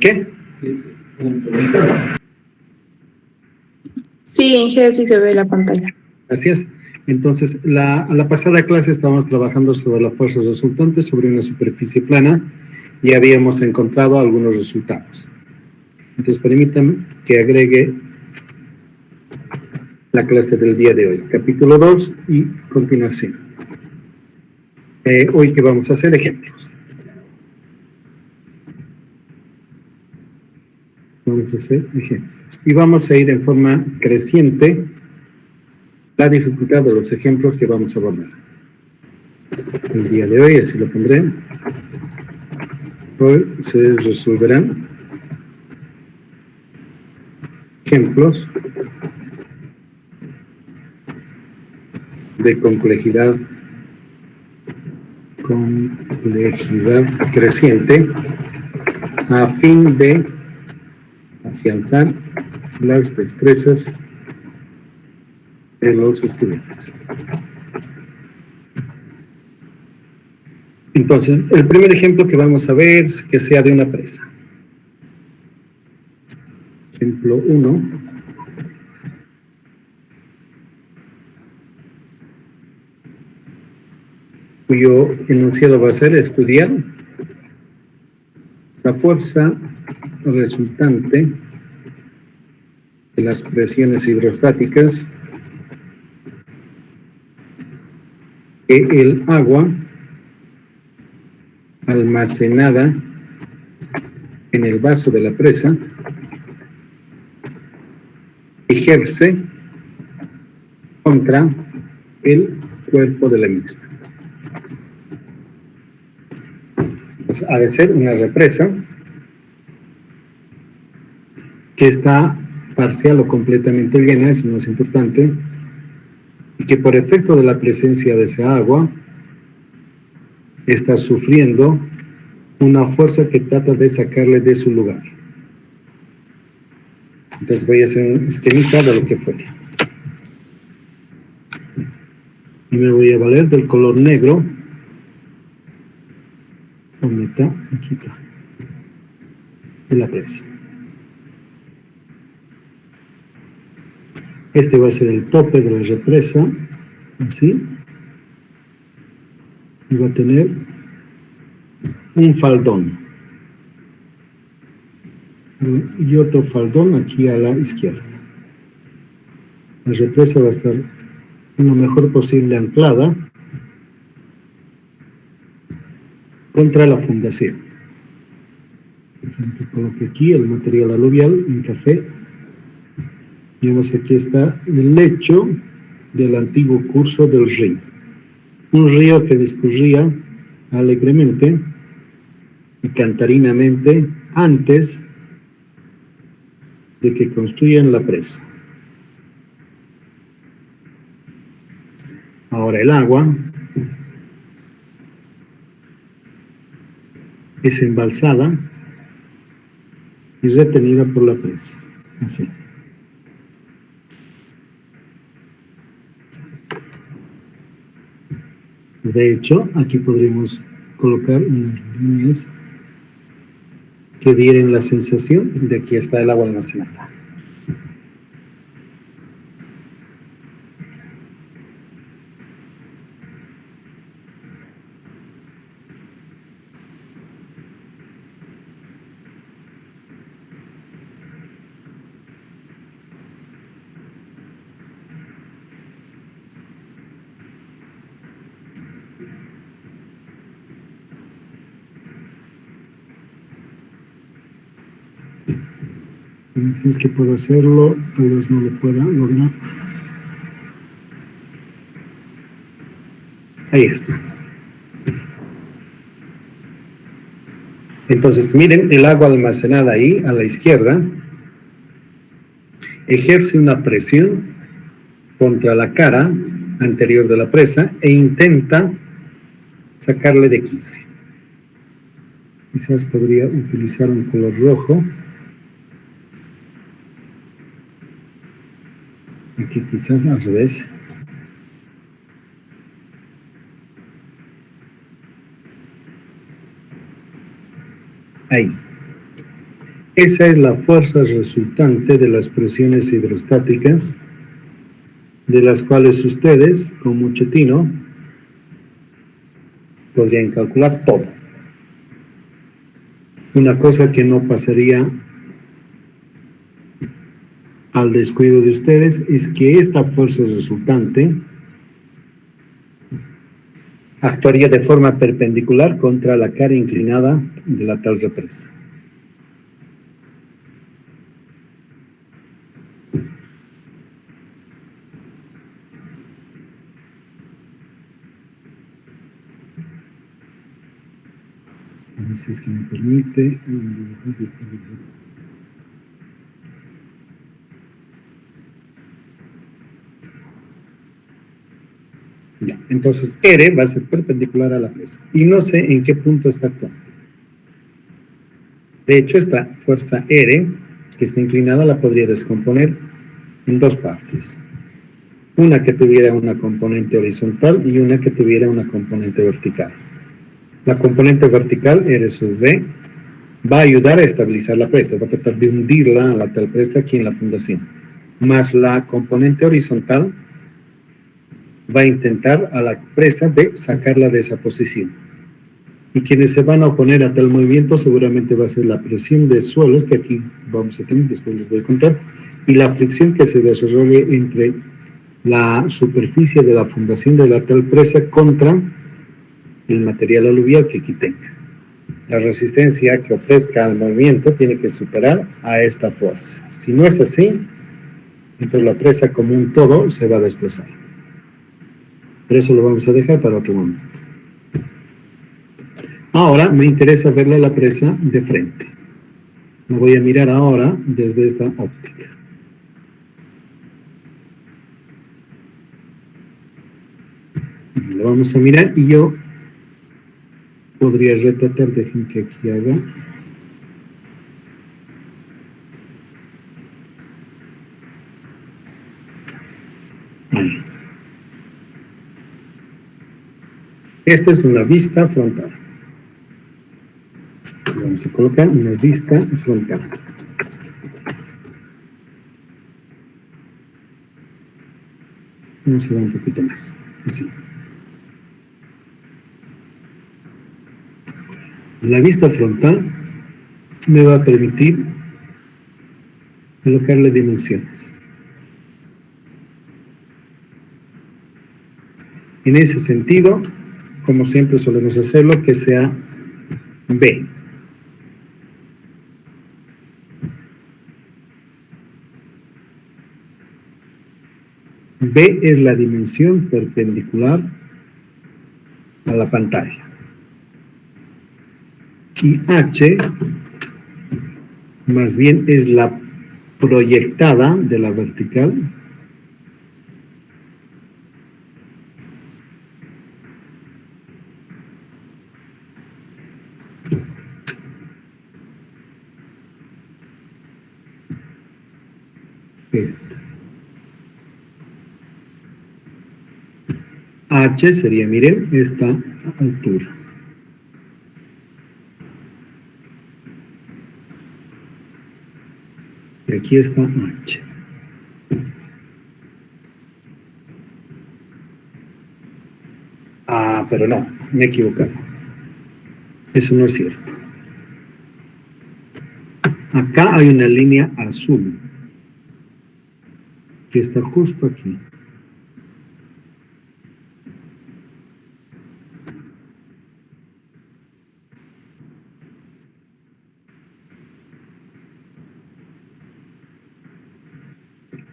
¿Qué? Sí, en G sí se ve la pantalla. Así es. Entonces, a la pasada clase estábamos trabajando sobre la fuerza resultante sobre una superficie plana y habíamos encontrado algunos resultados. Entonces, permítanme que agregue la clase del día de hoy, capítulo 2 y continuación. Hoy que vamos a hacer ejemplos. Vamos a hacer ejemplos. Y vamos a ir en forma creciente la dificultad de los ejemplos que vamos a abordar. El día de hoy, así lo pondré. Hoy se resolverán ejemplos de complejidad creciente a fin de afianzar las destrezas de los estudiantes. Entonces, el primer ejemplo que vamos a ver es que sea de una presa. Ejemplo 1. Cuyo enunciado va a ser estudiar la fuerza resultante de las presiones hidrostáticas que el agua almacenada en el vaso de la presa ejerce contra el cuerpo de la misma. Pues ha de ser una represa que está parcial o completamente llena, eso no es importante, y que por efecto de la presencia de esa agua está sufriendo una fuerza que trata de sacarle de su lugar. Entonces voy a hacer un esquemita de lo que fue. Y me voy a valer del color negro. ¿Dónde está? Aquí está. De la presa. Este va a ser el tope de la represa, así. Y va a tener un faldón. Y otro faldón aquí a la izquierda. La represa va a estar lo mejor posible anclada contra la fundación. Por ejemplo, coloque aquí el material aluvial en café. Vemos aquí está el lecho del antiguo curso del río. Un río que discurría alegremente y cantarinamente antes de que construyan la presa. Ahora el agua es embalsada y retenida por la presa. Así. De hecho, aquí podríamos colocar unas líneas que dieren la sensación de que está el agua almacenada. Si es que puedo hacerlo, tal vez no lo pueda lograr. Ahí está. Entonces, miren, el agua almacenada ahí, a la izquierda, ejerce una presión contra la cara anterior de la presa e intenta sacarle de quicio. Quizás podría utilizar un color rojo. Aquí quizás al revés. Ahí. Esa es la fuerza resultante de las presiones hidrostáticas, de las cuales ustedes, con mucho tino, podrían calcular todo. Una cosa que no pasaría al descuido de ustedes es que esta fuerza resultante actuaría de forma perpendicular contra la cara inclinada de la tal represa. A ver si es que me permite. Ya, entonces R va a ser perpendicular a la presa. Y no sé en qué punto está actuando. De hecho, esta fuerza R, que está inclinada, la podría descomponer en dos partes. Una que tuviera una componente horizontal y una que tuviera una componente vertical. La componente vertical, R sub V, va a ayudar a estabilizar la presa, va a tratar de hundirla a la tal presa aquí en la fundación. Más la componente horizontal va a intentar a la presa de sacarla de esa posición. Y quienes se van a oponer a tal movimiento seguramente va a ser la presión de suelos, que aquí vamos a tener, después les voy a contar, y la fricción que se desarrolle entre la superficie de la fundación de la tal presa contra el material aluvial que aquí tenga. La resistencia que ofrezca al movimiento tiene que superar a esta fuerza. Si no es así, entonces la presa como un todo se va a desplazar. Pero eso lo vamos a dejar para otro momento. Ahora me interesa verle la presa de frente. La voy a mirar ahora desde esta óptica. Lo vamos a mirar y yo podría retratar, dejen que aquí haga. Ahí. Esta es una vista frontal. Vamos a colocar una vista frontal. Vamos a dar un poquito más. Así. La vista frontal me va a permitir colocarle dimensiones. En ese sentido, como siempre solemos hacerlo, que sea B. B es la dimensión perpendicular a la pantalla. Y H, más bien, es la proyectada de la vertical esta. H sería, miren, esta altura. Y aquí está H. Ah, pero no, me he equivocado. Eso no es cierto. Acá hay una línea azul que está justo aquí.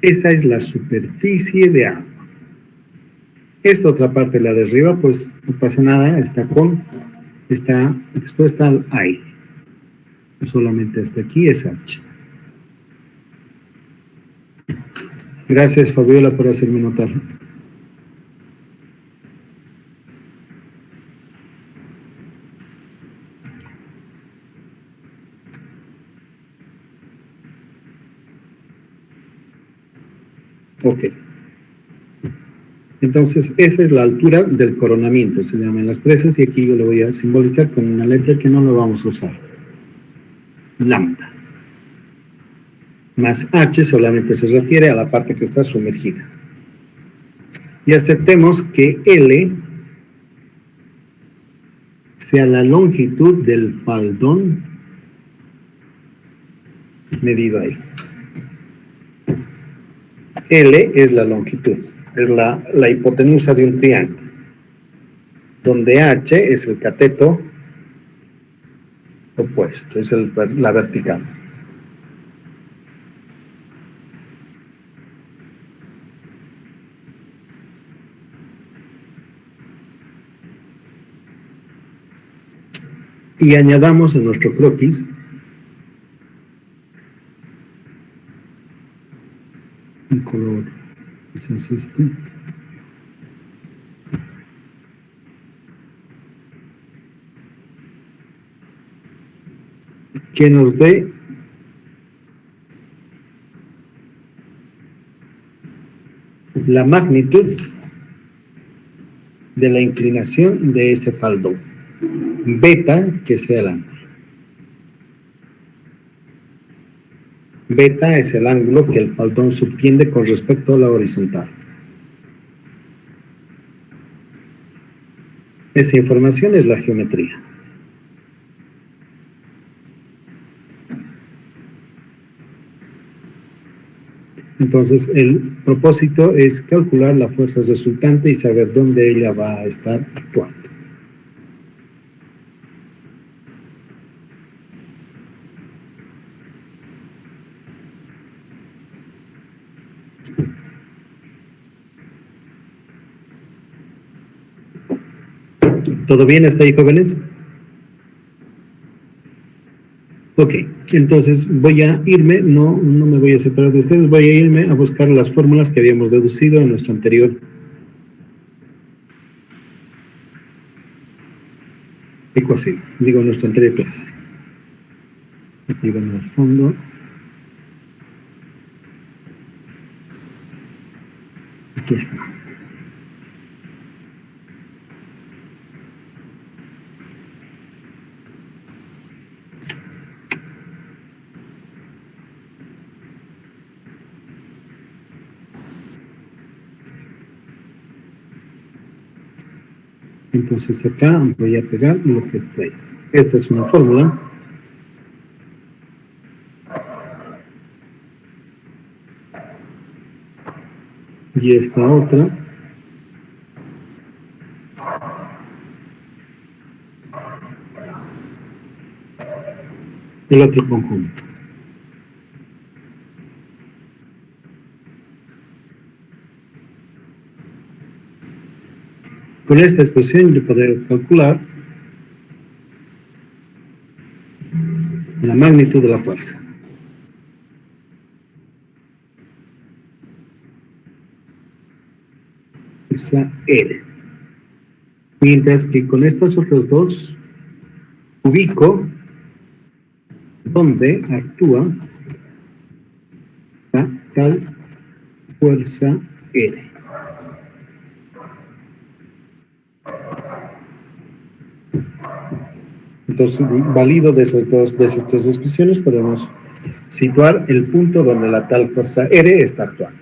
Esa es la superficie de agua. Esta otra parte, la de arriba, pues no pasa nada, está expuesta al aire. Solamente hasta aquí es H. Gracias, Fabiola, por hacerme notar. Ok. Entonces, esa es la altura del coronamiento, se llaman las presas, y aquí yo lo voy a simbolizar con una letra que no lo vamos a usar. Lambda. más H solamente se refiere a la parte que está sumergida. Y aceptemos que L sea la longitud del faldón medido ahí. L es la longitud, es la hipotenusa de un triángulo, donde H es el cateto opuesto, es la vertical. Y añadamos en nuestro croquis un color, quizás este, que nos dé la magnitud de la inclinación de ese faldón. Beta, que sea el ángulo. Beta es el ángulo que el faldón subtiende con respecto a la horizontal. Esa información es la geometría. Entonces, el propósito es calcular la fuerza resultante y saber dónde ella va a estar actuando. ¿Todo bien hasta ahí, jóvenes? Ok, entonces voy a irme, no me voy a separar de ustedes, voy a irme a buscar las fórmulas que habíamos deducido en nuestra anterior ecuación, digo, en nuestra anterior clase. Aquí van al fondo. Aquí está. Entonces acá voy a pegar lo que trae. Esta es una fórmula. Y esta otra. El otro conjunto. Con esta expresión yo podré calcular la magnitud de la fuerza. Fuerza R. Mientras que con estos otros dos ubico donde actúa la tal fuerza R. Entonces, válido de esas dos expresiones, podemos situar el punto donde la tal fuerza R está actuando.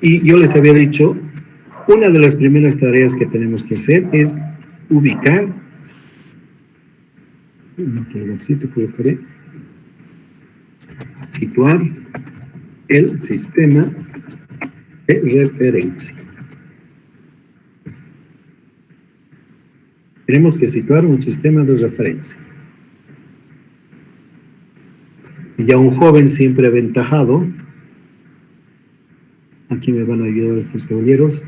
Y yo les había dicho, una de las primeras tareas que tenemos que hacer es ubicar, colocaré, situar el sistema de referencia. Tenemos que situar un sistema de referencia. Ya un joven siempre aventajado, aquí me van a ayudar estos caballeros.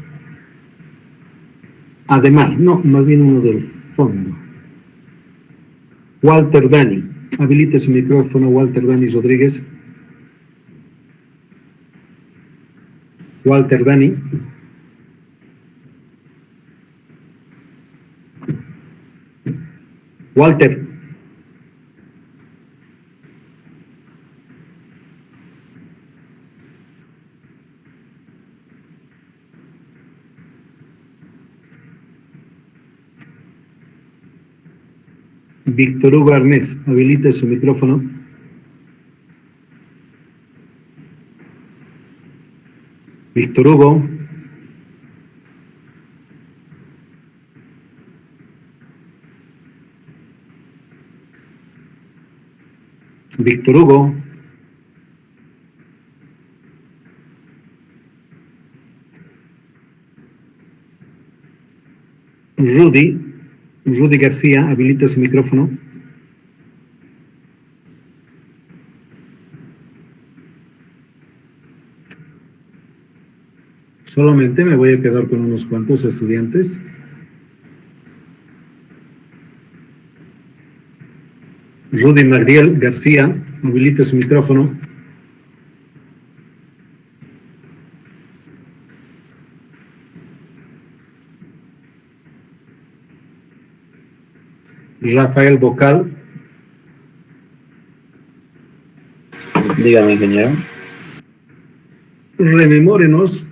Además, no, más bien uno del fondo. Walter Dani, habilite su micrófono, Walter Dani Rodríguez. Walter Dani. Walter. Víctor Hugo Arnés, habilite su micrófono. Víctor Hugo. Víctor Hugo. Rudy García, habilita su micrófono. Solamente me voy a quedar con unos cuantos estudiantes. Rudy Magdiel García, habilita su micrófono. Rafael Bocal. Dígame, ingeniero. Rememórenos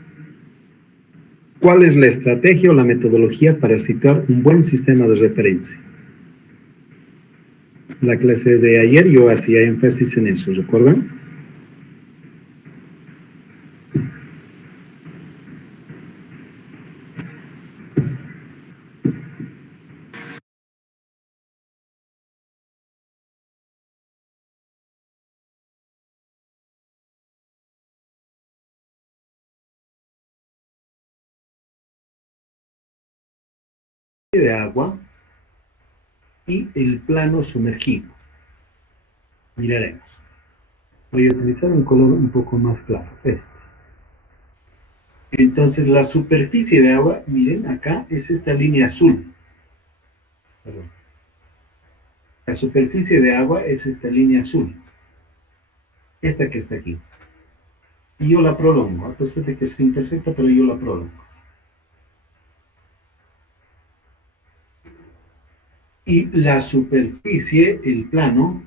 cuál es la estrategia o la metodología para situar un buen sistema de referencia. La clase de ayer yo hacía énfasis en eso, ¿recuerdan? De agua y el plano sumergido. Miraremos. Voy a utilizar un color un poco más claro, este. Entonces la superficie de agua, miren, acá es esta línea azul. Perdón. La superficie de agua es esta línea azul. Esta que está aquí. Y yo la prolongo. Acuérdate que se intersecta, pero yo la prolongo. Y la superficie, el plano,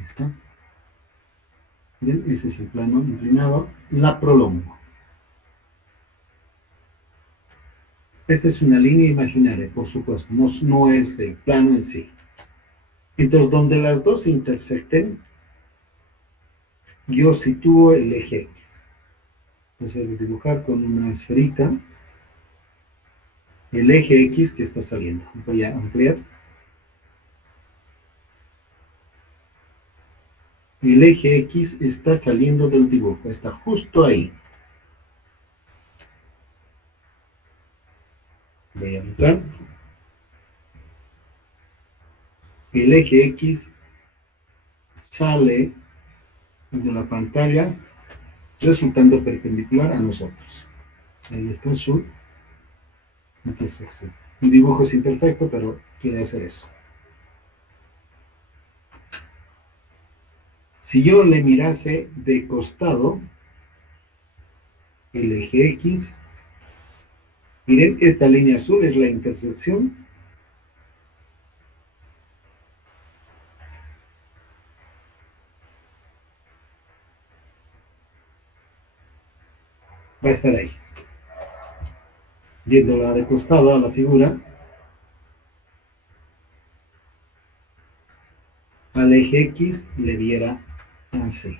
está. Miren, este es el plano inclinado, la prolongo. Esta es una línea imaginaria, por supuesto, no es el plano en sí. Entonces, donde las dos se intersecten, yo sitúo el eje X. Entonces, de dibujar con una esferita el eje X que está saliendo. Voy a ampliar. El eje X está saliendo del dibujo, está justo ahí. Voy a anotar. El eje X sale de la pantalla resultando perpendicular a nosotros. Ahí está su intersección. Mi dibujo es imperfecto, pero quiere hacer eso. Si yo le mirase de costado el eje X, miren, esta línea azul es la intersección. Va a estar ahí. Viéndola de costado a la figura, al eje X le viera así.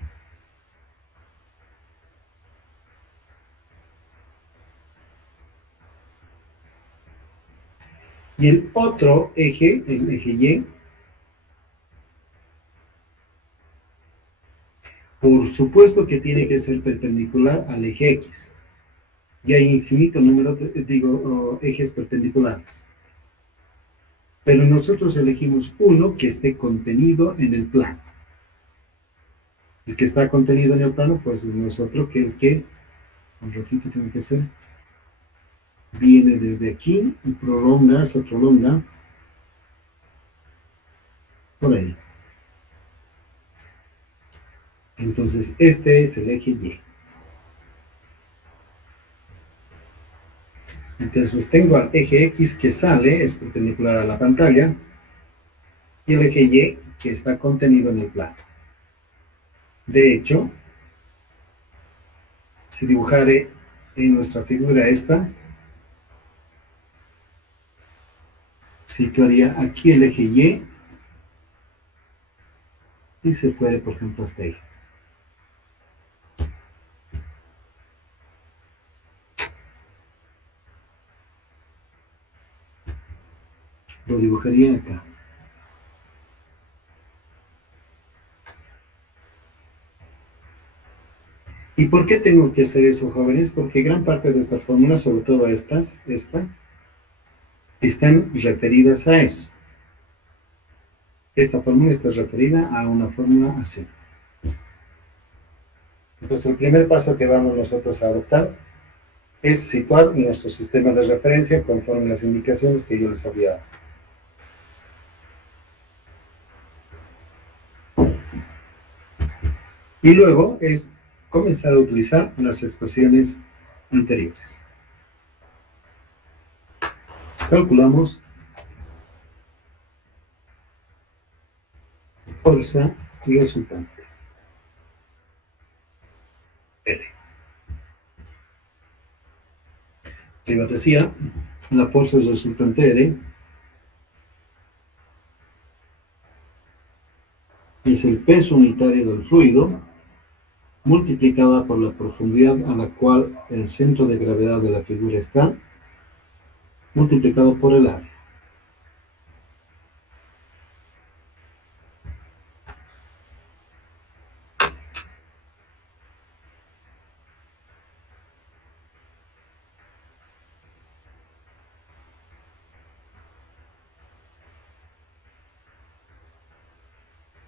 Y el otro eje, el eje Y, por supuesto que tiene que ser perpendicular al eje X. Y hay infinito número de ejes perpendiculares. Pero nosotros elegimos uno que esté contenido en el plano. El que está contenido en el plano, pues no es otro que el que, con rojito tiene que ser, viene desde aquí y se prolonga por ahí. Entonces, este es el eje Y. Entonces, tengo al eje X que sale, es perpendicular a la pantalla, y el eje Y que está contenido en el plano. De hecho, si dibujare en nuestra figura esta, situaría aquí el eje y se fuere, por ejemplo, hasta ahí. Lo dibujaría acá. ¿Y por qué tengo que hacer eso, jóvenes? Porque gran parte de estas fórmulas, sobre todo esta, están referidas a eso. Esta fórmula está referida a una fórmula así. Entonces, el primer paso que vamos nosotros a adoptar es situar nuestro sistema de referencia conforme las indicaciones que yo les había dado. Y luego es comenzar a utilizar las expresiones anteriores. Calculamos fuerza y resultante. L. Yo decía, la fuerza resultante R es el peso unitario del fluido multiplicada por la profundidad a la cual el centro de gravedad de la figura está, multiplicado por el área.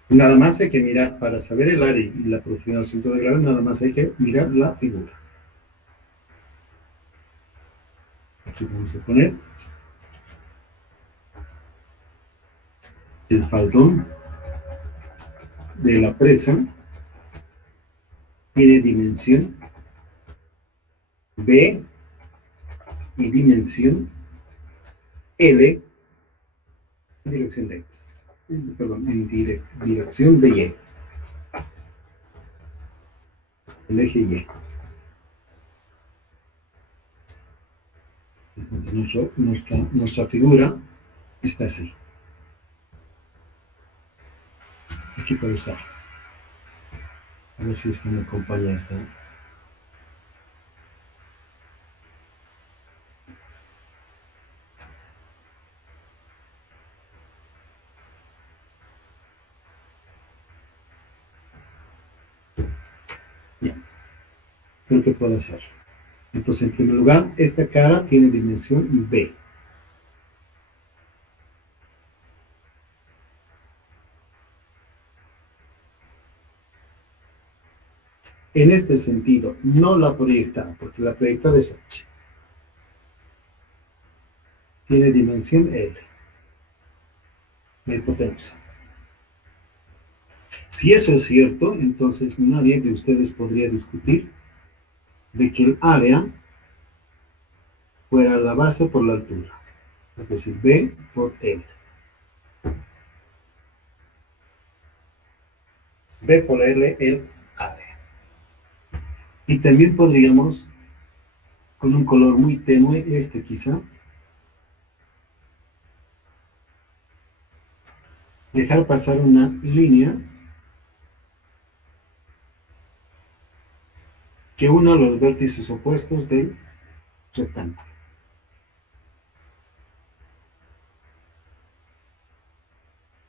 Nada más hay que mirar, para saber el área y la profundidad del centro de gravedad, nada más hay que mirar la figura. Aquí vamos a poner el faldón de la presa, tiene dimensión B y dimensión L en dirección de X. Perdón, en dirección de Y. El eje Y. Entonces, nuestra figura está así. Aquí puedo usar. A ver si es que me acompaña esta. Bien. Creo que puedo hacer. Entonces, en primer lugar, esta cara tiene dimensión B. En este sentido, no la proyectada, porque la proyectada es H. Tiene dimensión L. La hipotenusa. Si eso es cierto, entonces nadie de ustedes podría discutir de que el área fuera la base por la altura. Es decir, B por L. B por L, el área. Y también podríamos, con un color muy tenue, quizá, dejar pasar una línea que una los vértices opuestos del rectángulo.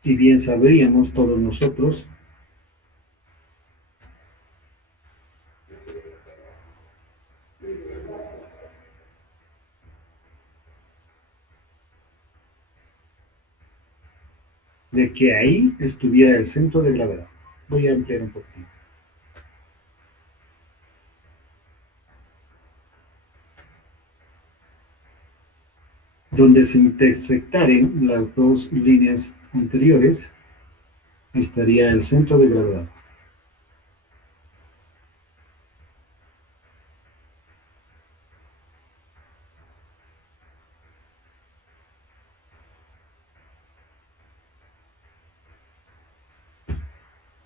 Y bien sabríamos todos nosotros de que ahí estuviera el centro de gravedad. Voy a ampliar un poquito. Donde se intersectaren las dos líneas anteriores, estaría el centro de gravedad.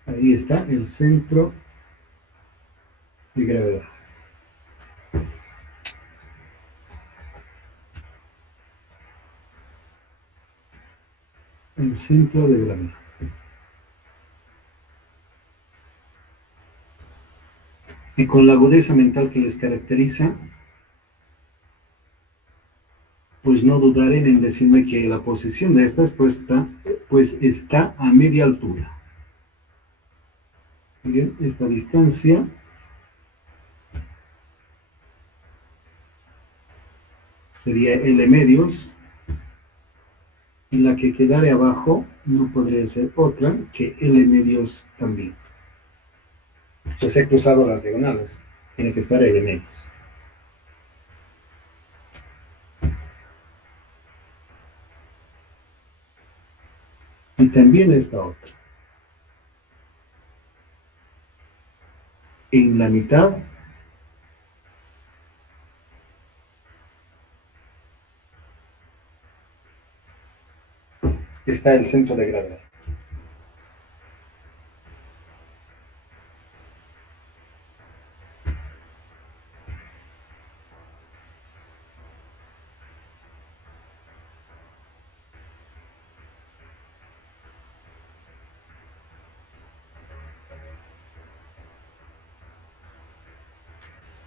Ahí está el centro de gravedad. el centro de gravedad. Y con la agudeza mental que les caracteriza, pues no dudaren en decirme que la posición de esta pues está a media altura. Bien, esta distancia sería L medios, y la que quedare abajo no podría ser otra que L medios también. Entonces he cruzado las diagonales, tiene que estar L medios. Y también esta otra. En la mitad está el centro de gravedad.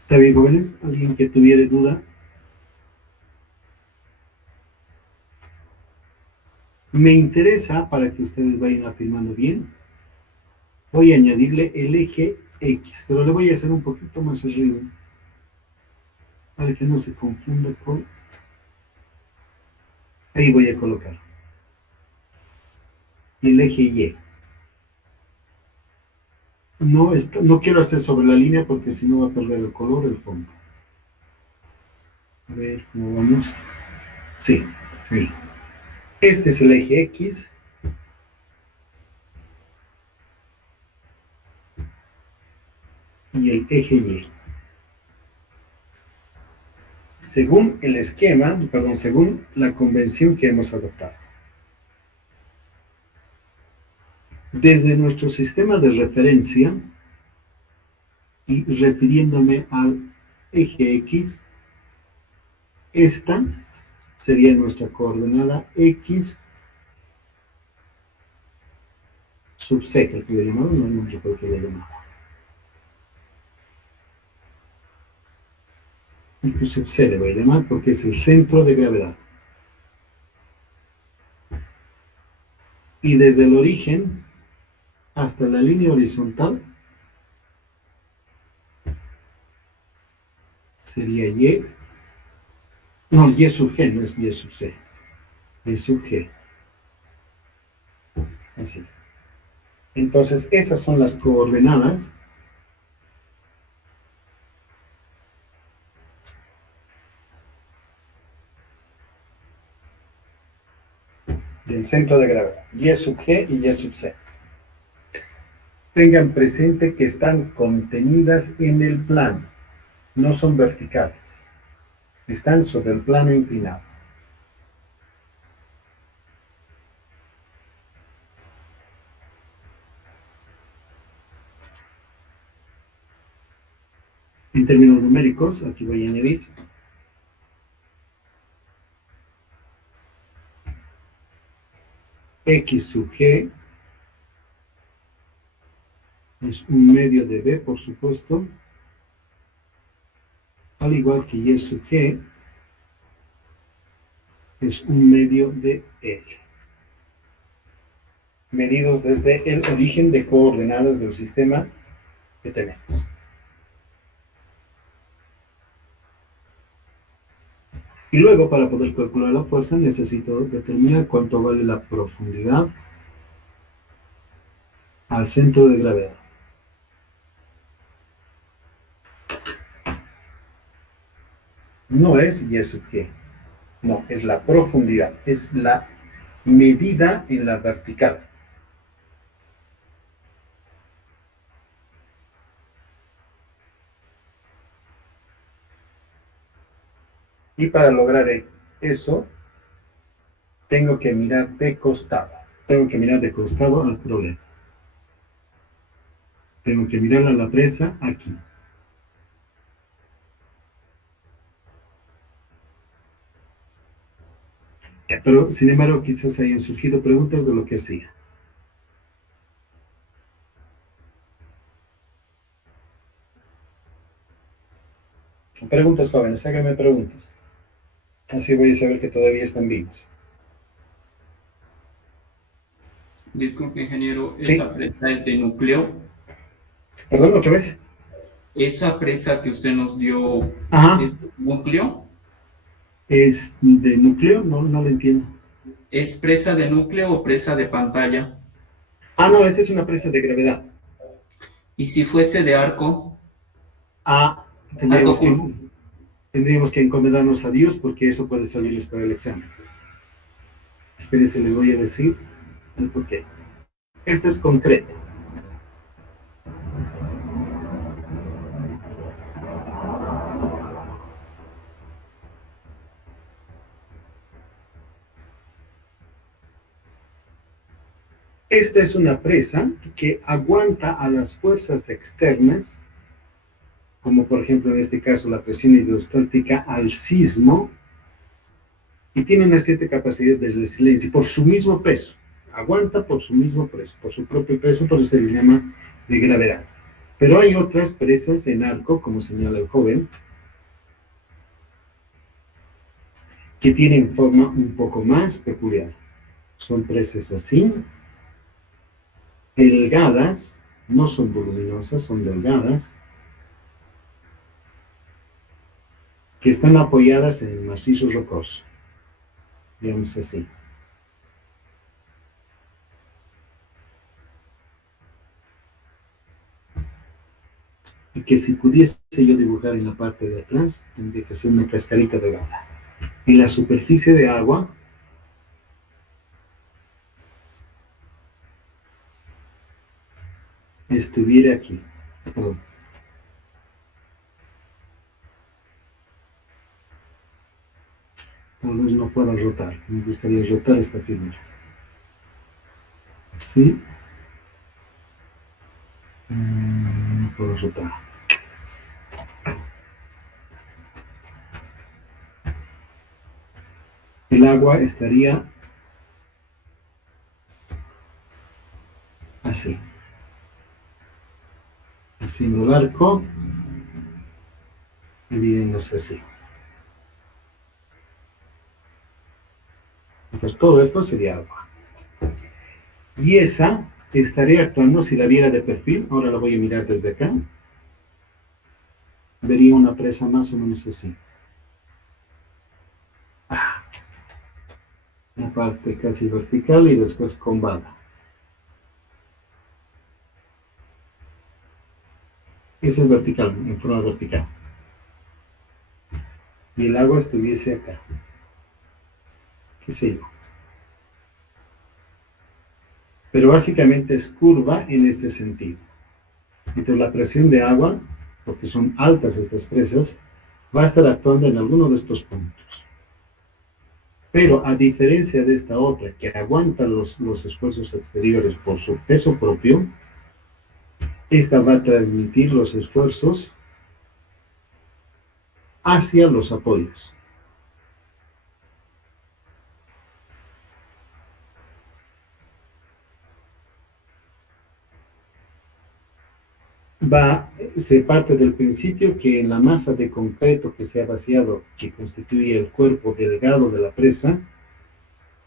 ¿Está bien, jóvenes? ¿Alguien que tuviera duda? Me interesa, para que ustedes vayan afirmando bien, voy a añadirle el eje X, pero le voy a hacer un poquito más arriba, para que no se confunda con... Ahí voy a colocar. Y el eje Y. No quiero hacer sobre la línea porque si no va a perder el color, el fondo. A ver cómo vamos. Sí, sí. Este es el eje X. Y el eje Y. Según el esquema, perdón, según la convención que hemos adoptado. Desde nuestro sistema de referencia, y refiriéndome al eje X, esta sería nuestra coordenada X sub C, que le he llamado, no recuerdo que le he llamado. X sub C le voy a llamar porque es el centro de gravedad. Y desde el origen hasta la línea horizontal sería Y. No, Y sub G, no es Y sub C. Y sub G. Así. Entonces, esas son las coordenadas del centro de gravedad. Y sub G y Y sub C. Tengan presente que están contenidas en el plano. No son verticales. Están sobre el plano inclinado. En términos numéricos, aquí voy a añadir X sub G es un medio de B, por supuesto, al igual que Y sub G es un medio de L, medidos desde el origen de coordenadas del sistema que tenemos. Y luego, para poder calcular la fuerza, necesito determinar cuánto vale la profundidad al centro de gravedad. No es Y sub G, no, es la profundidad, es la medida en la vertical. Y para lograr eso, tengo que mirar de costado. Tengo que mirar de costado al problema. Tengo que mirar a la presa aquí. Pero, sin embargo, quizás hayan surgido preguntas de lo que hacía. Preguntas, jóvenes, háganme preguntas. Así voy a saber que todavía están vivos. Disculpe, ingeniero, Sí, ¿esa presa es de núcleo? perdón, otra vez. ¿Esa presa que usted nos dio Ajá, es de núcleo? ¿es de núcleo? No, no lo entiendo. ¿Es presa de núcleo o presa de pantalla? Ah, no, esta es una presa de gravedad. ¿Y si fuese de arco? Ah, Arco tendríamos que, curvo. tendríamos que encomendarnos a Dios porque eso puede salirles para el examen. Espérense, les voy a decir el porqué. Este es concreto. Esta es una presa que aguanta a las fuerzas externas, como por ejemplo en este caso la presión hidrostática, al sismo, y tiene una cierta capacidad de resiliencia por su mismo peso. Aguanta por su mismo peso, por su propio peso, por eso se le llama de gravedad. Pero hay otras presas en arco, como señala el joven, que tienen forma un poco más peculiar. Son presas así, delgadas, no son voluminosas, son delgadas, que están apoyadas en el macizo rocoso, digamos así. Y que si pudiese yo dibujar en la parte de atrás, tendría que ser una cascarita delgada. Y la superficie de agua estuviera aquí. Perdón. Tal vez no pueda rotar. Me gustaría rotar esta figura. Así. No puedo rotar. El agua estaría así. Haciendo el arco y viéndose así. Entonces todo esto sería agua. Y esa estaría actuando, si la viera de perfil, ahora la voy a mirar desde acá, vería una presa más o menos así. Una parte casi vertical y después combada. Esa es vertical, en forma vertical. Y el agua estuviese acá. ¿Qué sé yo? Pero básicamente es curva en este sentido. Entonces la presión de agua, porque son altas estas presas, va a estar actuando en alguno de estos puntos. Pero a diferencia de esta otra, que aguanta los esfuerzos exteriores por su peso propio, esta va a transmitir los esfuerzos hacia los apoyos. Se parte del principio que en la masa de concreto que se ha vaciado, que constituye el cuerpo delgado de la presa,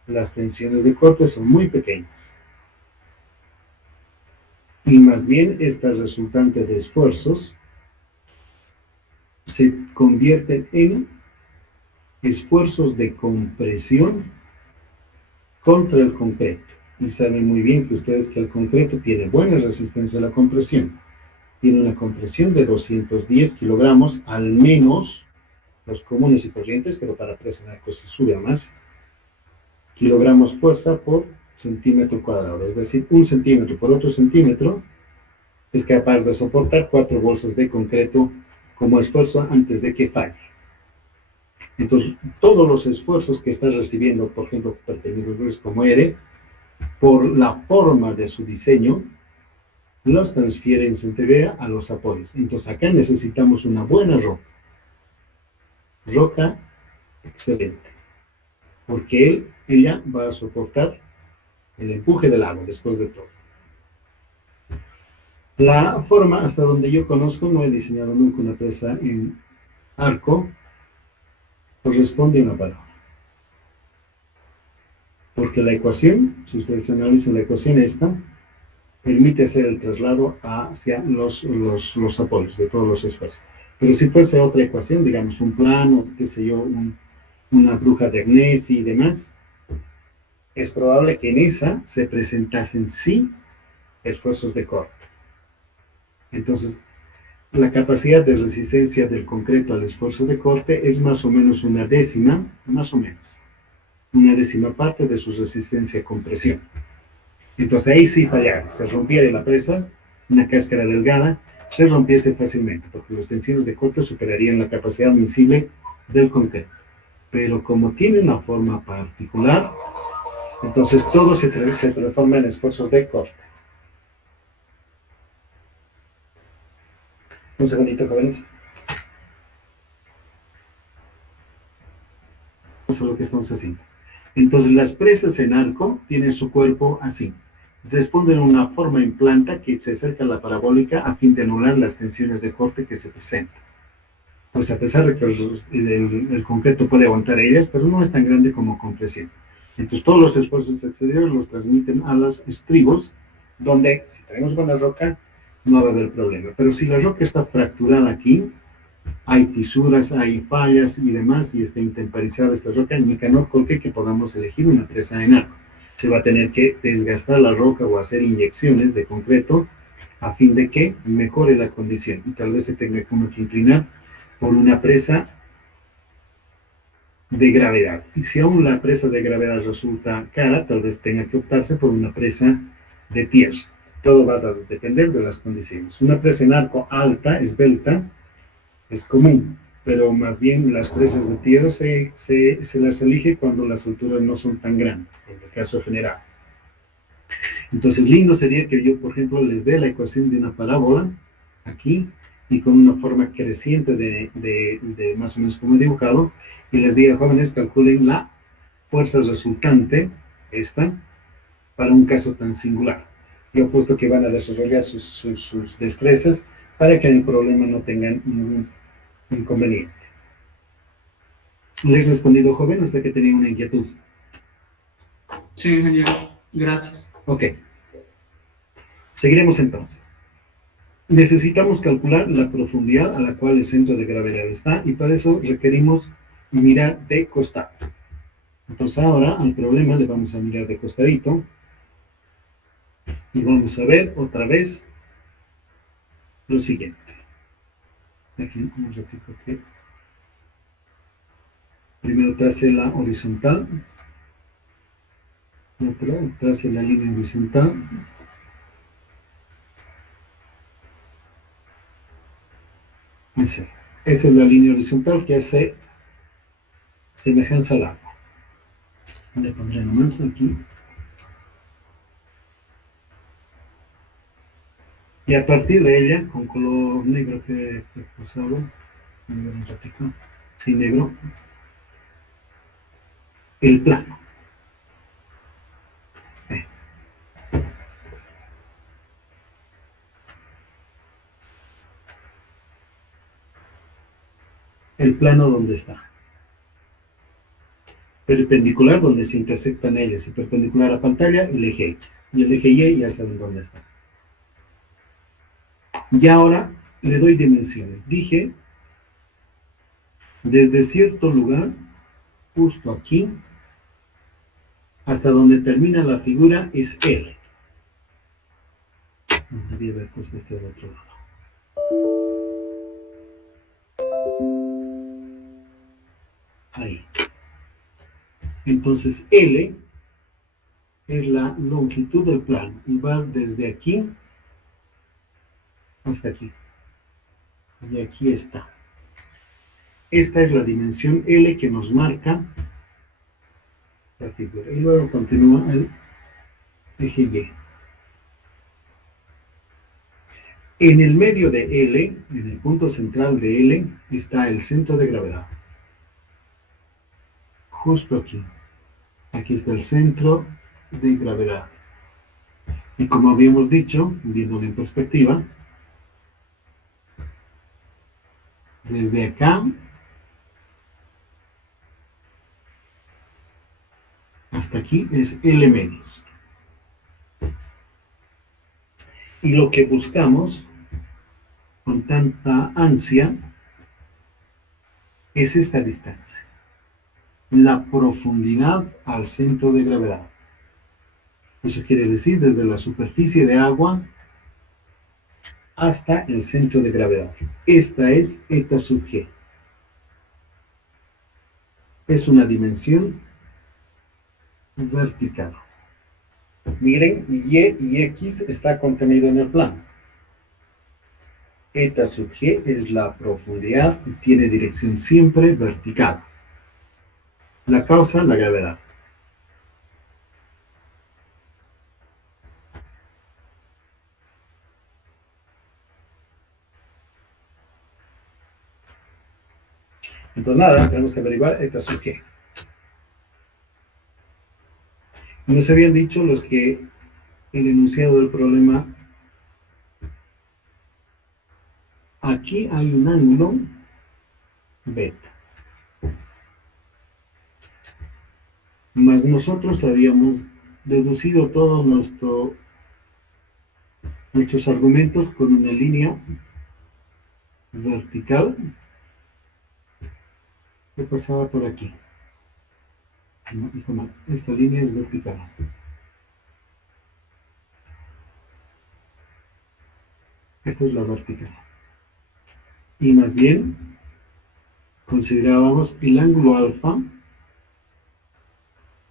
las tensiones de corte son muy pequeñas. Y más bien estas resultantes de esfuerzos se convierten en esfuerzos de compresión contra el concreto. Y saben muy bien que ustedes que el concreto tiene buena resistencia a la compresión. Tiene una compresión de 210 kilogramos, al menos los comunes y corrientes, pero para presa en arco se sube a más, kilogramos fuerza por centímetro cuadrado. Es decir, 1 centímetro por otro centímetro es capaz de soportar 4 bolsas de concreto como esfuerzo antes de que falle. Entonces, todos los esfuerzos que está recibiendo, por ejemplo, pertenecientes como ERE, por la forma de su diseño, los transfiere en centrifuga a los apoyos. Entonces, acá necesitamos una buena roca. Roca excelente. porque ella va a soportar el empuje del agua después de todo. La forma, hasta donde yo conozco, no he diseñado nunca una presa en arco, corresponde a una parábola. Porque la ecuación, si ustedes analizan la ecuación esta, permite hacer el traslado hacia los apoyos de todos los esfuerzos. Pero si fuese otra ecuación, digamos un plano, qué sé yo, una bruja de Agnesi y demás, es probable que en esa se presentasen sí esfuerzos de corte. Entonces, la capacidad de resistencia del concreto al esfuerzo de corte es más o menos una décima parte de su resistencia a compresión. Entonces ahí sí fallaría, se rompiera la presa, una cáscara delgada, se rompiese fácilmente, porque los tensiones de corte superarían la capacidad admisible del concreto. Pero como tiene una forma particular, entonces todo se transforma en esfuerzos de corte. Un segundito, jóvenes. Vamos a lo que estamos haciendo. Entonces las presas en arco tienen su cuerpo así. Responden a una forma en planta que se acerca a la parabólica a fin de anular las tensiones de corte que se presentan. Pues a pesar de que el concreto puede aguantar ellas, pero no es tan grande como compresión. Entonces todos los esfuerzos exteriores los transmiten a los estribos, donde si tenemos buena roca, no va a haber problema. Pero si la roca está fracturada aquí, hay fisuras, hay fallas y demás, y está intemperizada esta roca, Nicanor cree que podamos elegir una presa en arco. Se va a tener que desgastar la roca o hacer inyecciones de concreto a fin de que mejore la condición, y tal vez se tenga como que inclinar por una presa de gravedad. Y si aún la presa de gravedad resulta cara, tal vez tenga que optarse por una presa de tierra. Todo va a depender de las condiciones. Una presa en arco alta, esbelta, es común, pero más bien las presas de tierra se las elige cuando las alturas no son tan grandes, en el caso general. Entonces, lindo sería que yo, por ejemplo, les dé la ecuación de una parábola aquí y con una forma creciente de más o menos como he dibujado, y les diga, jóvenes, calculen la fuerza resultante, esta, para un caso tan singular. Yo apuesto que van a desarrollar sus destrezas para que en el problema no tengan ningún inconveniente. ¿Le he respondido, joven? Usted que tenía una inquietud. Sí, ingeniero. Gracias. Ok. Seguiremos entonces. Necesitamos calcular la profundidad a la cual el centro de gravedad está, y para eso requerimos mirar de costado. Entonces ahora al problema le vamos a mirar de costadito y vamos a ver otra vez lo siguiente. Dejen un ratito que primero trace la horizontal y atrás trace la línea horizontal. Esa es la línea horizontal que hace semejanza al agua. Le pondré nomás aquí. Y a partir de ella, con color negro que he usado, un ratito, sí, negro, el plano. El plano donde está. Perpendicular donde se intersectan ellas, y perpendicular a pantalla el eje X. Y el eje Y ya saben dónde está. Y ahora le doy dimensiones. Dije, desde cierto lugar, justo aquí, hasta donde termina la figura es L. Debía haber puesto este del otro lado. Ahí. Entonces L es la longitud del plano y va desde aquí hasta aquí. Y aquí está. Esta es la dimensión L que nos marca la figura. Y luego continúa el eje Y. En el medio de L, en el punto central de L, está el centro de gravedad. Justo aquí. Aquí está el centro de gravedad. Y como habíamos dicho, viéndolo en perspectiva, desde acá hasta aquí es L medios. Y lo que buscamos con tanta ansia es esta distancia, la profundidad al centro de gravedad. Eso quiere decir desde la superficie de agua hasta el centro de gravedad. Esta es eta sub g. Es una dimensión vertical. Miren, y y x está contenido en el plano. Eta sub g es la profundidad y tiene dirección siempre vertical. La causa, la gravedad. Entonces nada, tenemos que averiguar eta sub g. Nos habían dicho los que el enunciado del problema, aquí hay un ángulo beta. Mas nosotros habíamos deducido todos nuestros argumentos con una línea vertical que pasaba por aquí. No, está mal. Esta línea es vertical. Esta es la vertical. Y más bien considerábamos el ángulo alfa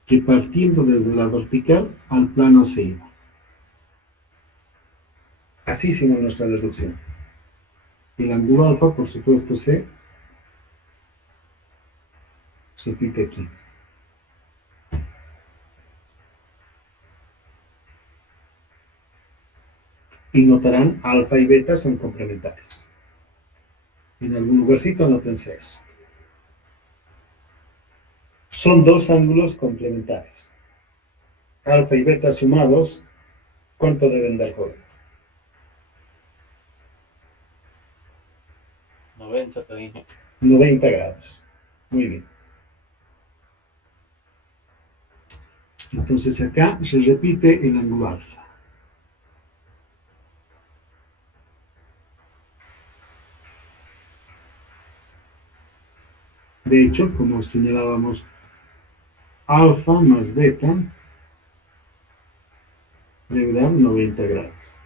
que partiendo desde la vertical al plano se iba. Así hicimos nuestra deducción. El ángulo alfa, por supuesto, se repite aquí. Y notarán, alfa y beta son complementarios. En algún lugarcito anótense eso. Son dos ángulos complementarios. Alfa y beta sumados, ¿cuánto deben dar, jóvenes? 90 grados. Muy bien. Entonces acá se repite el ángulo alfa. De hecho, como señalábamos, alfa más beta debe dar 90 grados.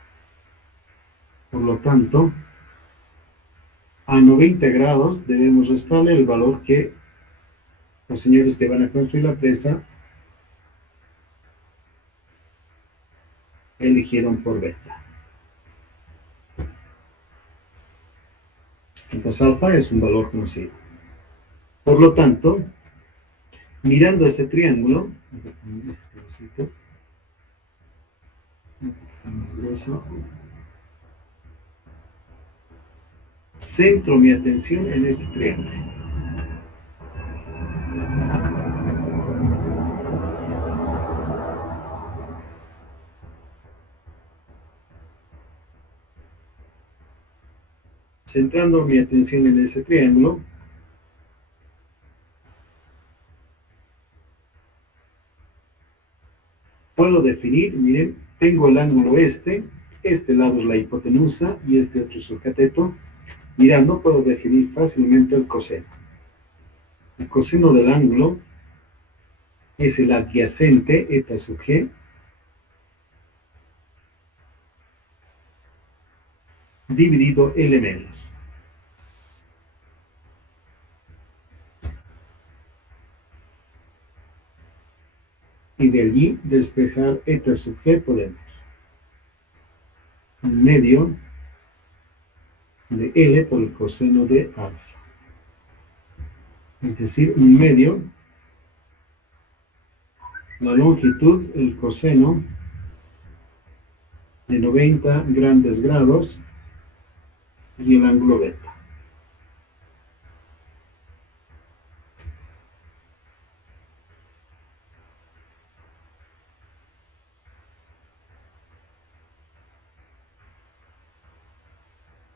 Por lo tanto, a 90 grados debemos restarle el valor que los señores que van a construir la presa eligieron por beta. Entonces alfa es un valor conocido. Por lo tanto, mirando este triángulo, este pedacito, más grueso, centro mi atención en este triángulo. Centrando mi atención en ese triángulo, puedo definir, miren, tengo el ángulo este lado es la hipotenusa y este otro es el cateto. Mirando puedo definir fácilmente el coseno. El coseno del ángulo es el adyacente eta sub g dividido L medios. Y de allí despejar eta sub g podemos. Un medio de L por el coseno de alfa. Es decir, un medio, la longitud, el coseno de 90 grandes grados y el ángulo beta.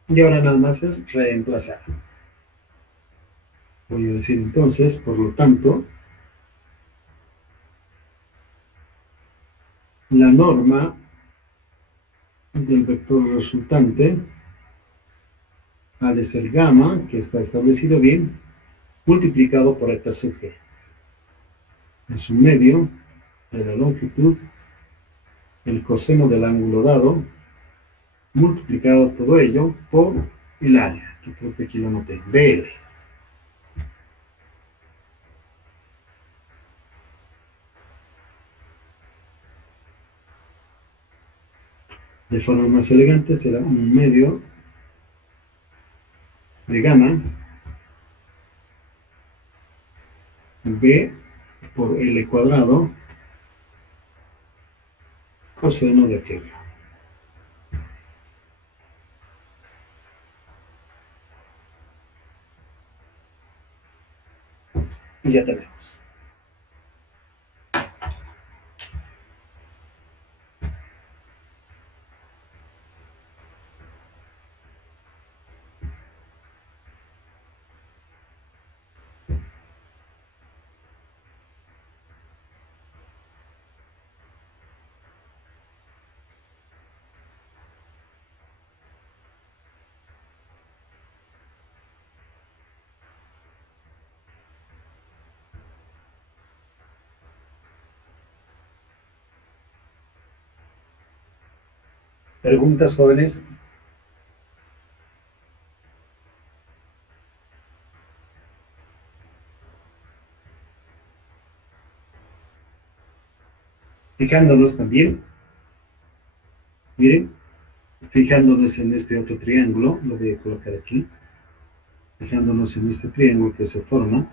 Y ahora nada más es reemplazar. Voy a decir entonces, por lo tanto, la norma del vector resultante ha de ser gamma, que está establecido bien, multiplicado por eta sub g. Es un medio de la longitud, el coseno del ángulo dado, multiplicado todo ello por el área, que creo que aquí lo noté, BL. De forma más elegante será un medio de gamma B por L cuadrado coseno de aquello. Y ya tenemos. ¿Preguntas, jóvenes? Fijándonos también, miren, fijándonos en este otro triángulo, lo voy a colocar aquí, fijándonos en este triángulo que se forma,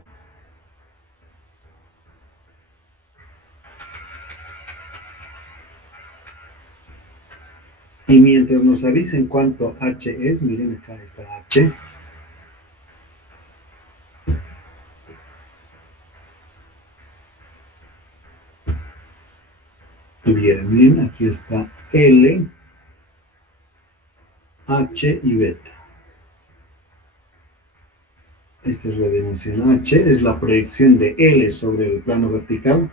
y mientras nos avisen cuánto h es, miren acá está h, y bien, miren, aquí está L, H y beta. Esta es la dimensión H, es la proyección de L sobre el plano vertical.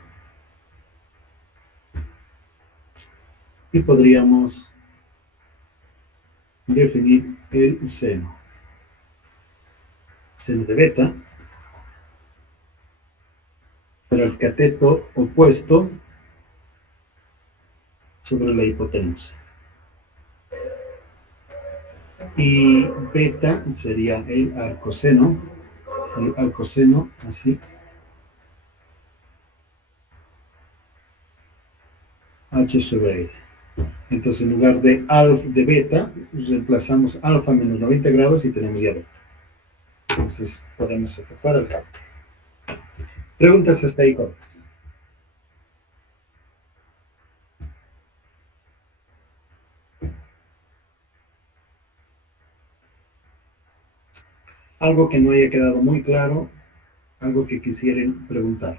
Y podríamos definir el seno. Seno de beta para el cateto opuesto sobre la hipotenusa. Y beta sería el arcoseno así, H sobre L. Entonces en lugar de alfa de beta, reemplazamos alfa menos 90 grados y tenemos ya beta. Entonces podemos efectuar el cálculo. Preguntas hasta ahí, Cortes. Algo que no haya quedado muy claro, algo que quisieran preguntar.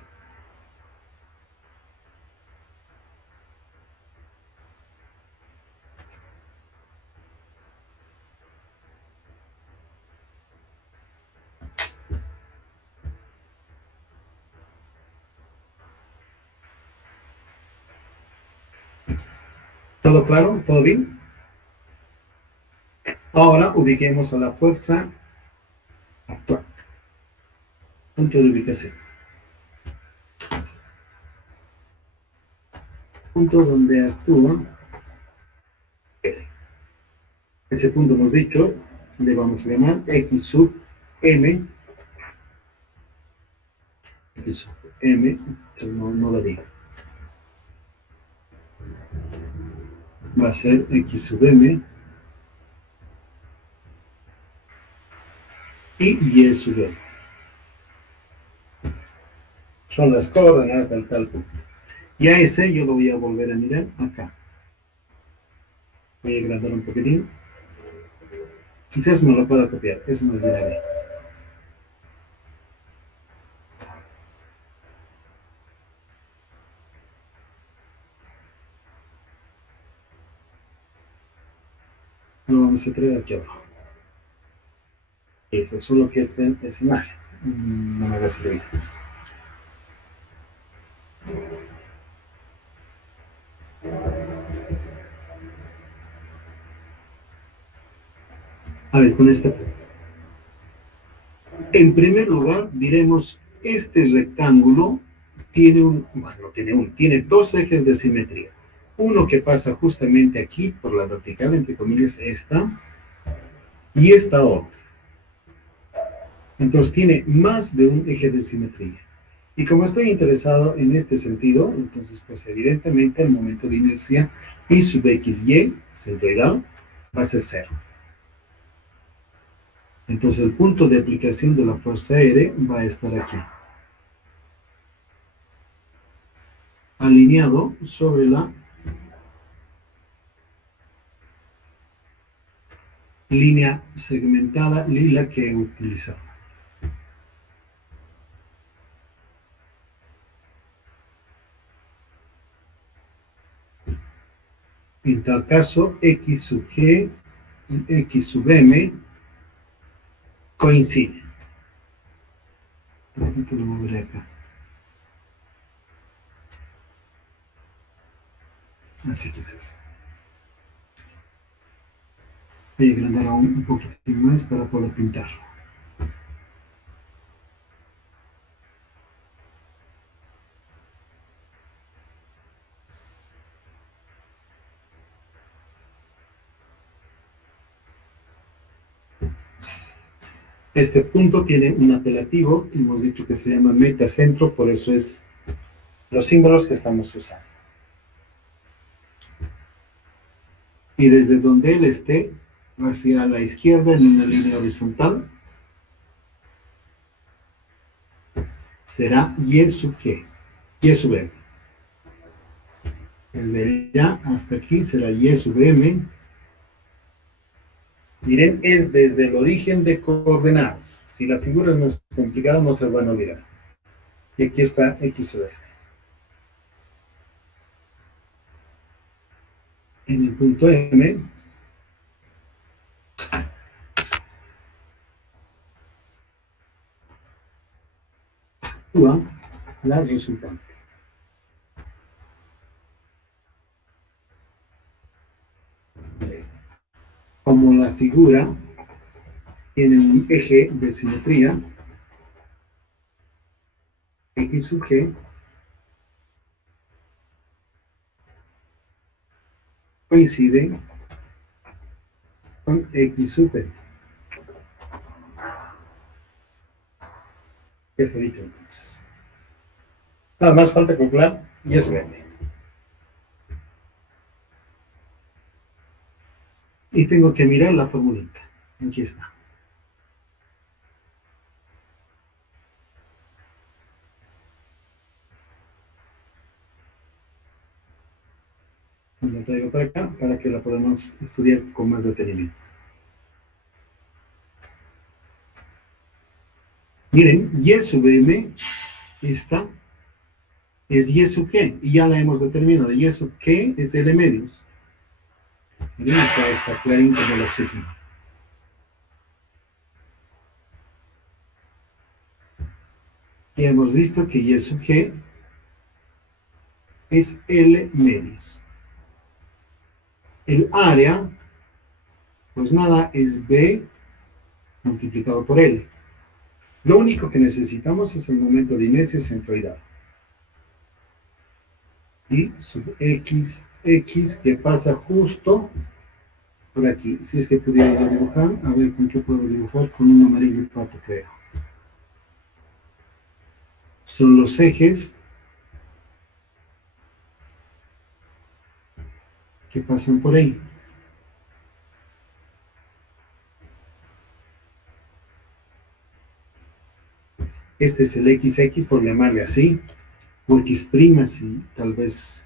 ¿Todo claro? ¿Todo bien? Ahora ubiquemos a la fuerza actual. Punto de ubicación. Punto donde actúa. Ese punto hemos dicho, le vamos a llamar X sub M. X sub M, no daría. Va a ser X sub M y Y sub M. Son las coordenadas del tal punto. Y a ese yo lo voy a volver a mirar acá. Voy a agrandar un poquitín. Quizás no lo pueda copiar, eso nos viene bien. Lo vamos a traer aquí abajo. Esto solo que esta es imagen. No me va a servir. A ver, con este. En primer lugar, diremos, este rectángulo tiene tiene dos ejes de simetría. Uno que pasa justamente aquí, por la vertical, entre comillas, esta, y esta otra. Entonces tiene más de un eje de simetría. Y como estoy interesado en este sentido, entonces pues evidentemente el momento de inercia I sub xy, centroidal, va a ser cero. Entonces el punto de aplicación de la fuerza R va a estar aquí, alineado sobre la línea segmentada lila que he utilizado. En tal caso, X sub G y X sub M coinciden. Un poquito lo moveré acá. Así quizás. Voy a agrandar aún un poquitín más para poder pintarlo. Este punto tiene un apelativo, hemos dicho que se llama metacentro, por eso es los símbolos que estamos usando. Y desde donde él esté, hacia la izquierda en una línea horizontal, será Y sub G, Y sub M. Desde allá hasta aquí será Y sub M. Miren, es desde el origen de coordenadas. Si la figura no es complicada, no se van a olvidar. Y aquí está X sub M. En el punto M, actúa la resultante. Como la figura tiene un eje de simetría, X sub G coincide con X sub T. Ya está dicho entonces. Nada más falta calcular y es verde. Y tengo que mirar la formulita. Aquí está. La traigo para acá para que la podamos estudiar con más detenimiento. Miren, Y sub M esta es Y sub G, y ya la hemos determinado. Y sub G es L medios. Miren, acá está clarito como el oxígeno. Y hemos visto que Y sub G es L medios. El área, pues nada, es B multiplicado por L. Lo único que necesitamos es el momento de inercia centroidal. Y sub X, X que pasa justo por aquí. Si es que pudiera dibujar, a ver con qué puedo dibujar, con un amarillo pato, creo. Son los ejes que pasan por ahí. Este es el XX, por llamarle así, o X', sí, tal vez.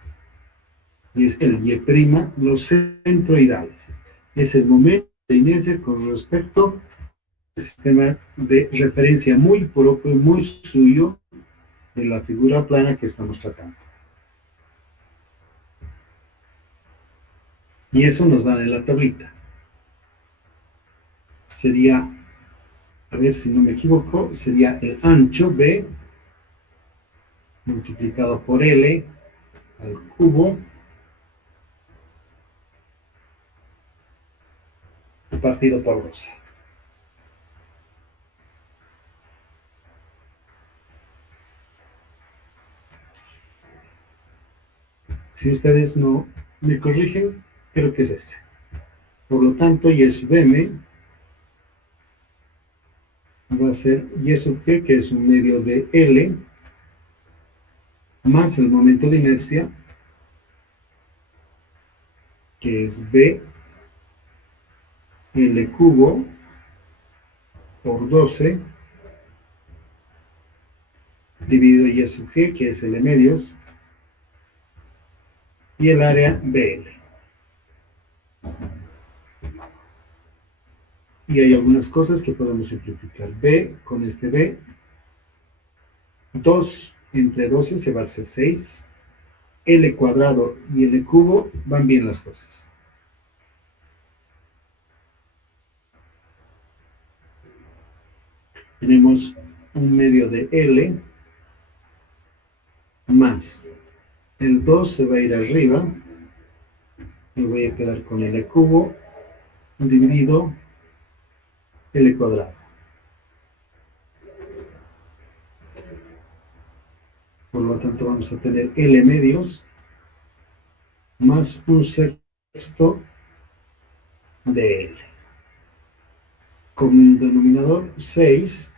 Y es el Y', los centroidales. Es el momento de inercia con respecto al sistema de referencia muy propio, muy suyo, de la figura plana que estamos tratando. Y eso nos da en la tablita. Sería a ver si no me equivoco, sería el ancho B multiplicado por L al cubo partido por 12. Si ustedes no me corrigen, creo que es ese. Por lo tanto, Y sub M va a ser Y sub G, que es un medio de L, más el momento de inercia, que es B, L cubo por 12, dividido Y sub G, que es L medios, y el área BL. Y hay algunas cosas que podemos simplificar. B con este B, 2 entre 12 se va a hacer 6, L cuadrado y L cubo van bien las cosas. Tenemos un medio de L más el 2 se va a ir arriba, me voy a quedar con L cubo dividido L cuadrado. Por lo tanto vamos a tener L medios más un sexto de L. Con un denominador 6,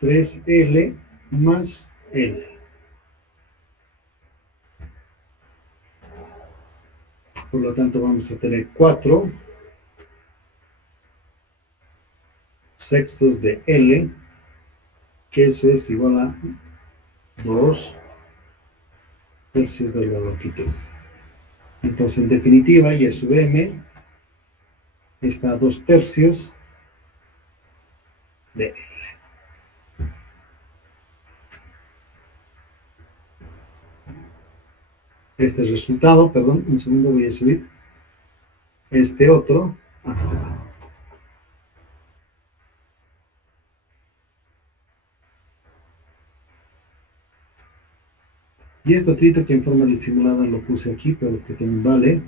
3L más L. Por lo tanto vamos a tener 4 sextos de L, que eso es igual a 2 tercios de la longitud. Entonces, en definitiva, Y sub M está a 2 tercios de L. Este resultado, perdón, un segundo, voy a subir este otro. Y este otro que en forma disimulada lo puse aquí, pero que también vale.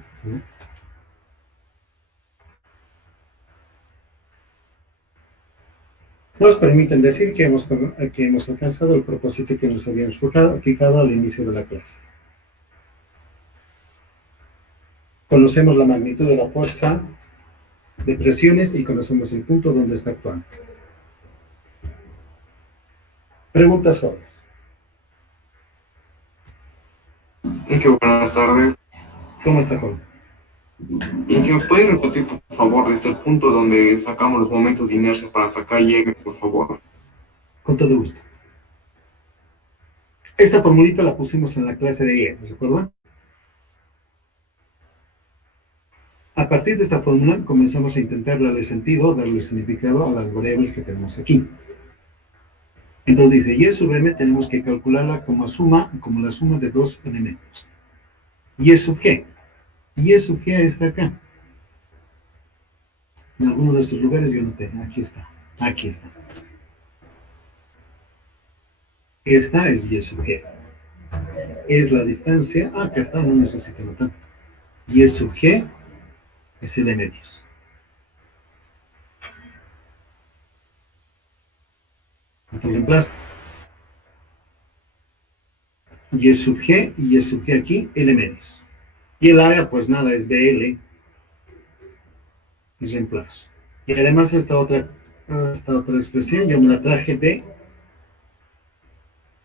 Nos permiten decir que hemos alcanzado el propósito que nos habíamos fijado al inicio de la clase. Conocemos la magnitud de la fuerza de presiones y conocemos el punto donde está actuando. Preguntas obvias. Inge, buenas tardes. ¿Cómo está, joven? Inge, ¿me puede repetir, por favor, desde el punto donde sacamos los momentos de inercia para sacar Y, por favor? Con todo gusto. Esta formulita la pusimos en la clase de ayer, ¿se recuerdan? A partir de esta fórmula comenzamos a intentar darle sentido, darle significado a las variables que tenemos aquí. Entonces dice, Y sub M tenemos que calcularla como la suma de dos elementos. Y sub G. Y sub G está acá. En alguno de estos lugares yo noté, aquí está, aquí está. Esta es Y sub G. Es la distancia, acá está, no necesito notar. Y sub G es L medios. Entonces reemplazo Y sub G y Y sub G aquí, L medios. Y el área, pues nada, es BL. Y reemplazo. Y además esta otra expresión yo me la traje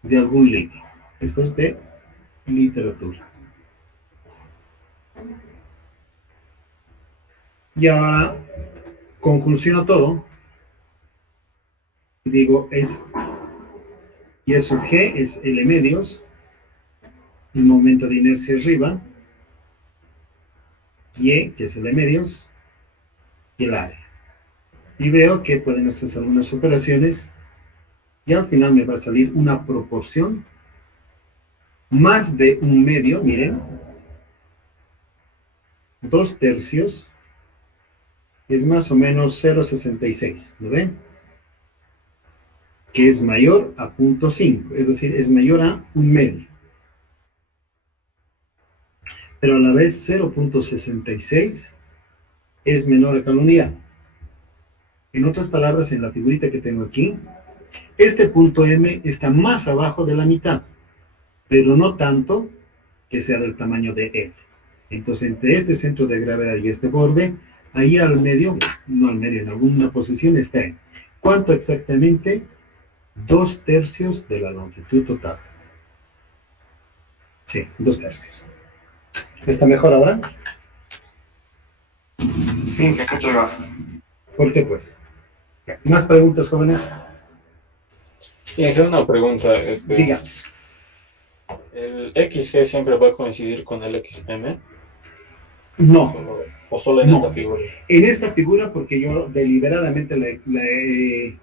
de algún libro. Esto es de literatura. Y ahora conclusiono todo. Y digo, Y sub G es L medios, el momento de inercia arriba, Y, que es L medios, y el área. Y veo que pueden hacerse algunas operaciones y al final me va a salir una proporción más de un medio, miren, 2 tercios, es más o menos 0,66, ¿lo ven? que es mayor a 0.5, es decir, es mayor a 1/2. Pero a la vez 0.66 es menor a cada unidad. En otras palabras, en la figurita que tengo aquí, este punto M está más abajo de la mitad, pero no tanto que sea del tamaño de L. Entonces, entre este centro de gravedad y este borde, ahí al medio, no al medio, en alguna posición está L. ¿Cuánto exactamente? 2/3 de la longitud total. Sí, 2/3. ¿Está mejor ahora? Sí, Inge, muchas gracias. ¿Por qué, pues? ¿Más preguntas, jóvenes? Y Ángel, una pregunta, Diga. ¿el XG siempre va a coincidir con el XM? No, ¿O solo en No. esta figura? en esta figura, porque yo deliberadamente la he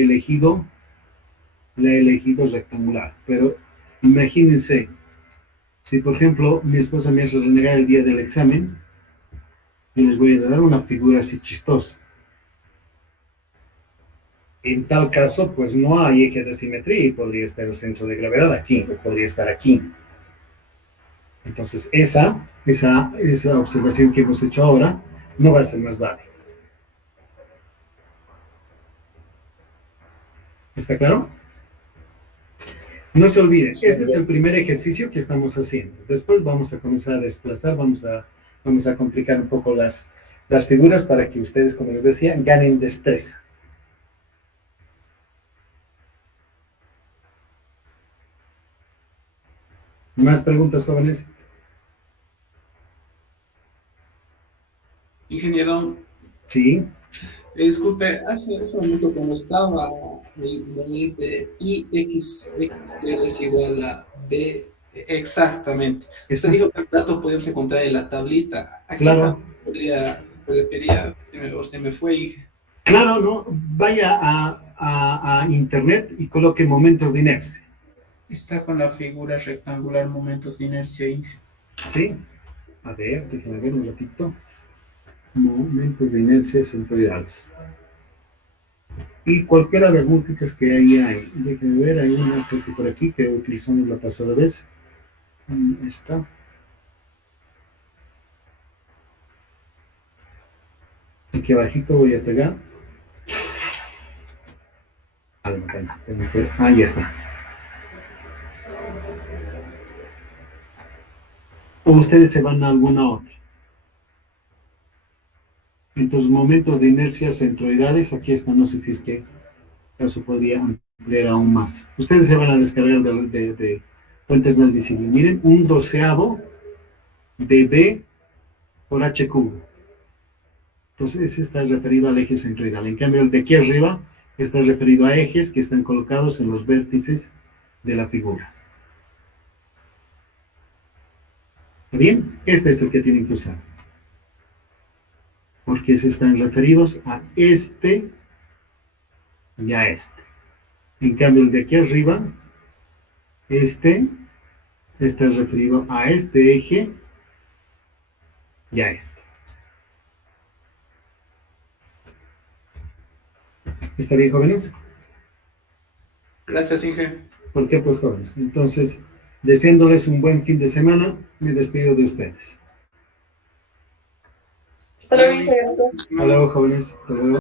elegido rectangular. Pero imagínense, si por ejemplo mi esposa me hace renegar el día del examen, yo les voy a dar una figura así chistosa. En tal caso, pues no hay eje de simetría y podría estar el centro de gravedad aquí, o podría estar aquí. Entonces, esa observación que hemos hecho ahora no va a ser más válida. ¿Está claro? No se olviden, este es el primer ejercicio que estamos haciendo. Después vamos a comenzar a desplazar, vamos a complicar un poco las figuras para que ustedes, como les decía, ganen destreza. ¿Más preguntas, jóvenes? Ingeniero, Sí. disculpe, hace un momento cuando estaba, me dice IX es igual a B, exactamente. Usted dijo que el dato podíamos encontrar en la tablita. ¿A qué Claro. podría, se refería? O se me fue, Inge. Claro, no. Vaya a internet y coloque momentos de inercia. Está con la figura rectangular momentos de inercia, Inge. ¿Sí? A ver, déjenme ver un ratito. Momentos de inercia centroidales. Y cualquiera de las múltiples que ahí hay. Déjenme ver, hay una que por aquí que utilizamos la pasada vez. Esta. Aquí abajito voy a pegar. Ya está. O ustedes se van a alguna otra. Entonces, momentos de inercia centroidales, aquí está, no sé si es que eso podría ampliar aún más. Ustedes se van a descargar de fuentes más visibles. Miren, 1/12 de B por H cubo. Entonces, ese está referido al eje centroidal. En cambio, el de aquí arriba está referido a ejes que están colocados en los vértices de la figura. ¿Está bien? Este es el que tienen que usar. Porque se están referidos a este y a este. En cambio, el de aquí arriba, este está referido a este eje y a este. ¿Está bien, jóvenes? Gracias, Inge. ¿Por qué, pues, jóvenes? Entonces, deseándoles un buen fin de semana, me despido de ustedes. Hasta luego, Inge. Hasta luego, jóvenes. Hasta luego.